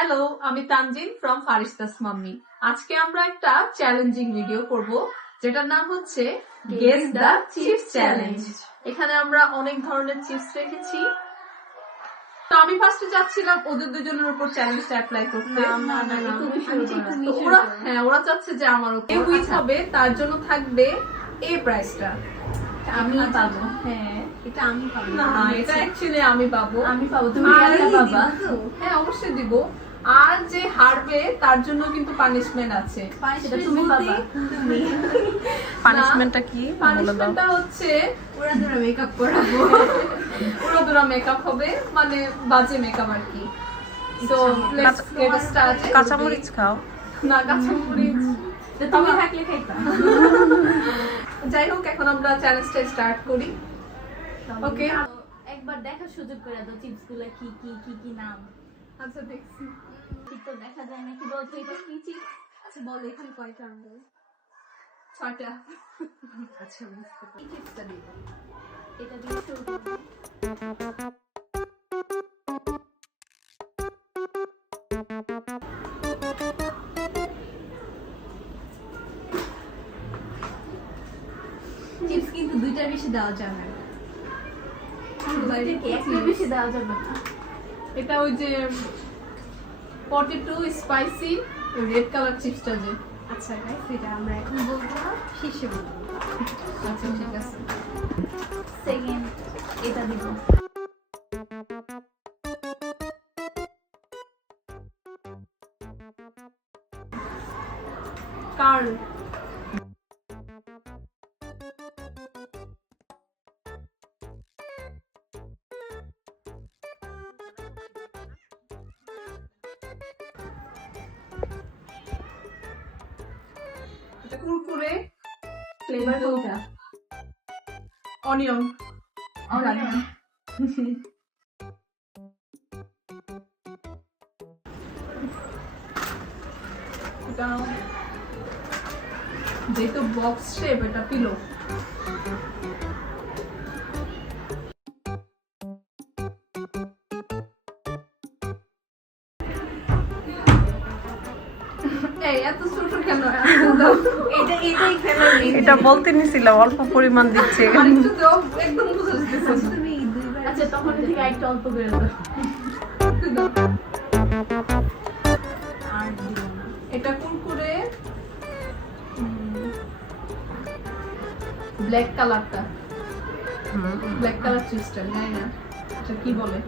Hello আমি Tanjin from ফারিস্তাস mummy. আজকে আমরা একটা চ্যালেঞ্জিং ভিডিও করব যেটার নাম হচ্ছে গেস দ্য চিপস চ্যালেঞ্জ এখানে আমরা অনেক ধরনের চিপস রেখেছি। তো আমি ফার্স্টে যাচ্ছিলাম ওদের দুজনের উপর চ্যালেঞ্জটা অ্যাপ্লাই করতে। না, না, না। তো ওরা হ্যাঁ ওরা চাচ্ছে যে আমার উপর। উইন হবে তার জন্য থাকবে এই প্রাইসটা আমি আচ্ছা। পাবো। হ্যাঁ এটা আমি পাবো। না এটা অ্যাকচুয়ালি আমি পাবো। আমি পাবো। তুমি পাবা? হ্যাঁ অবশ্যই দিব। আর যে হারবে তার জন্য কিন্তু পানিশমেন্ট আছে। সেটা তুমি পাবা। পানিশমেন্টটা কি? পানিশমেন্টটা হচ্ছে ওরা ধরে মেকআপ করাবো। পুরো দুরা মেকআপ হবে মানে বাজে মেকআপ আর কি। তো লেটস গেট স্টার্ট কাঁচামরিচ খাও। না কাঁচামরিচ। তুমি থাকলে খাইতা। যাই হোক এখন আমরা চ্যালেঞ্জটা স্টার্ট করি। ওকে একবার দেখার সুযোগ করে দাও চিপসগুলা কি কি কি কি নাম। আচ্ছা দেখছি। ঠিক তো দেখা যায় নাকি বলতো এটা কি চিপস আচ্ছা বলো এখানে কয়টা আনব ছয়টা। আচ্ছা বুঝতে পারি চিপসটা দিব? এটা দিয়ে শুরু করব চিপস কিন্তু দুইটার বেশি দেওয়া যাবে না। একটার বেশি দেওয়া যাবে না। এটা ওই যে পটেটো স্পাইসি রেড কালার চিপসটা যে। আচ্ছা গাইস এটা আমরা এখন বলব না শেষে বলব। আচ্ছা ঠিক আছে। সেকেন্ড এটা দিব। কুরকুরে ফ্লেভার কোনটা অনিয়ন যেহেতু বক্স শেপ এটা পিলো এটা বলতে নিছিলাম অল্প পরিমাণ দিচ্ছে। একদম আচ্ছা তখন থেকে অল্প করে এটা কুরকুরে ব্ল্যাক কালারটা ব্ল্যাক কালার সিস্টেম জানি না এটা কি বলে?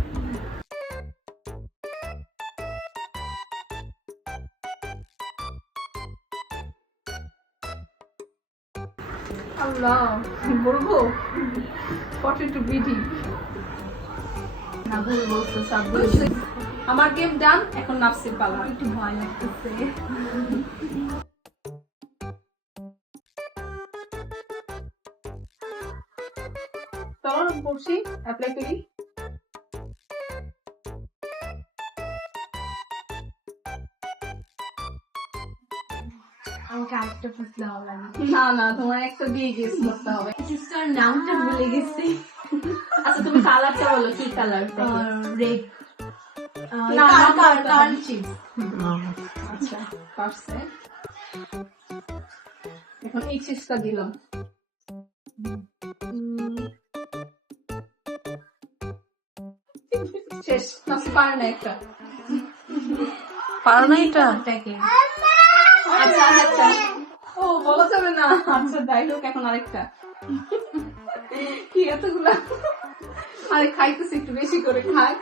আল্লাহ বলব? পটেটো বিডি না ভুল বলছো সব আমার গেম ডান এখন নাফসির পালা। একটু ভয় লাগতেছে। চলো বসি অ্যাপ্লাই করি। আমাকে আরেকটা দেওয়া লাগে না না তোমার একটা দিয়ে গেস করতে হবে। সিস্টার নামটা ভুলে গেছি আচ্ছা তুমি কালারটা বলো কি কালার? রেড না, না না, কার কার চিপস আচ্ছা পারছে এখন এই চিপসটা দিলাম। শেষ পারে না একটা। পারো না এটা? আচ্ছা আচ্ছা ও বলা যাবে না। আচ্ছা হোক এখন আরেকটা। কি এতগুলা? আরে খাইতেছি একটু বেশি করে খাই।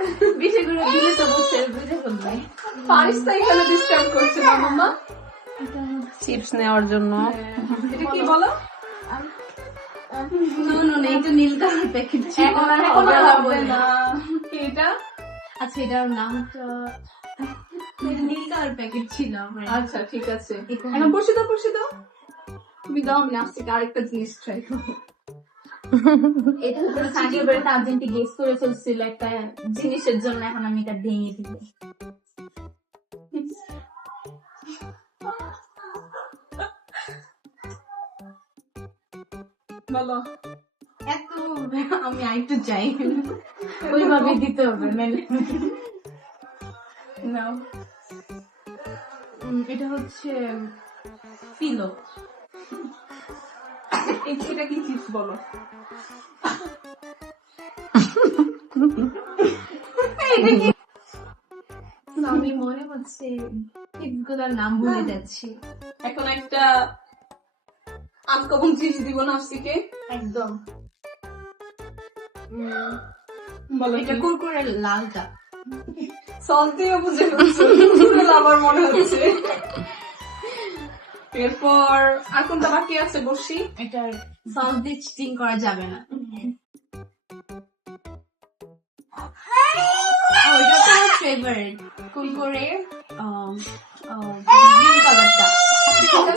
বেশি করে দিলে তো বুঝতে বুঝে ফেলবে। পারিস তাই এখানে ডিস্টার্ব করছে না মাম্মা? চিপস নেওয়ার জন্য। এটা কি বলো? নো নো নো এটা নীল কালার প্যাকেট ছিল এখন আর হবে হবে না। না। এটা? আচ্ছা এটার নামটা প্যাকেট ছিল আচ্ছা ঠিক আছে। এখন বসে দাও বসে দাও। তুমি দাও আমি আসছি আরেকটা জিনিস ট্রাই করব। এটা হচ্ছে সাকিব এর তার্জেন্টি গেস করে ফেলছিল একটা জিনিসের জন্য এখন আমি এটা ভেঙে দিব। বলো। এত আমি আরেকটু চাই ওইভাবে দিতে হবে মেলে। উম, এটা হচ্ছে পিলো এটা কি চিপস বলো? আমি মনে হচ্ছে চিপসগুলোর নাম ভুলে যাচ্ছি। এখন একটা আনকমন চিপস দিব নাফসিকে একদম। বলো এটা কুরকুরের লালটা বুঝে আমার মনে হচ্ছে। এরপর আর কোনটা বাকি আছে বসি এটা সস দিয়ে চিটিং করা যাবে না। ও, তো আমার ফেভারিট কুরকুরে গ্রিন কালারটা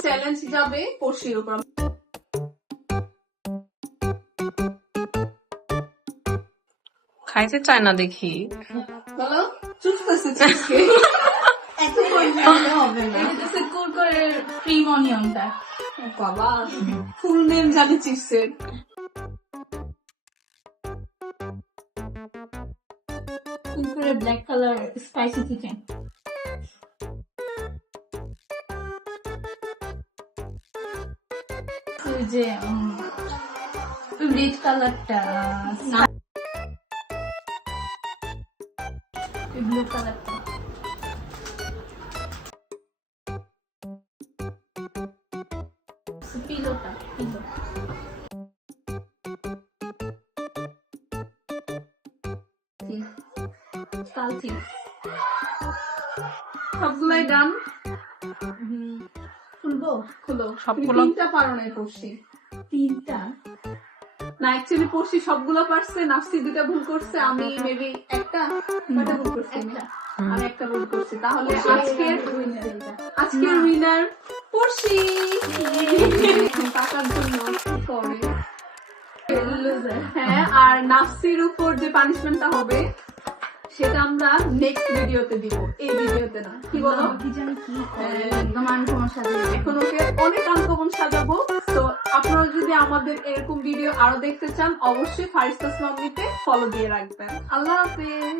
চ্যালেঞ্জ যাবে পড়শির উপর। খাইতে চায় না দেখি। বলো চুপতেছে চিপসকে এত পরিমাণে হবে না। এটা হচ্ছে কুরকুরের ক্রিম অনিয়নটা বাবা ফুল নেম জানি চিপসের কুরকুরের ব্ল্যাক কালার স্পাইসি চিকেন যে রেড কালারটা সবগুলাই ডান খুলবো। খুলো সবগুলো? তিনটা পারো নাই পড়শি তিনটা? না অ্যাকচুয়ালি পড়শি সবগুলো পারছে নাফসি দুটা ভুল করছে আমি মেবি একটা কয়টা ভুল করছি? আমি? একটা ভুল করছি। তাহলে আজকের আজকের উইনার পড়শি টাকার জন্য করে হ্যাঁ আর নাফসির উপর যে পানিশমেন্টটা হবে সেটা আমরা নেক্সট ভিডিওতে দিব। এই ভিডিওতে না। কি বলো? কি জানি কি হ্যাঁ। একদম আনকমন সাথে এখন ওকে অনেক আনকমন সাজাবো। আপনারা যদি আমাদের এরকম ভিডিও আরও দেখতে চান, অবশ্যই ফারিস্তা মাম্মিতে ফলো দিয়ে রাখবেন। আল্লাহ হাফেজ।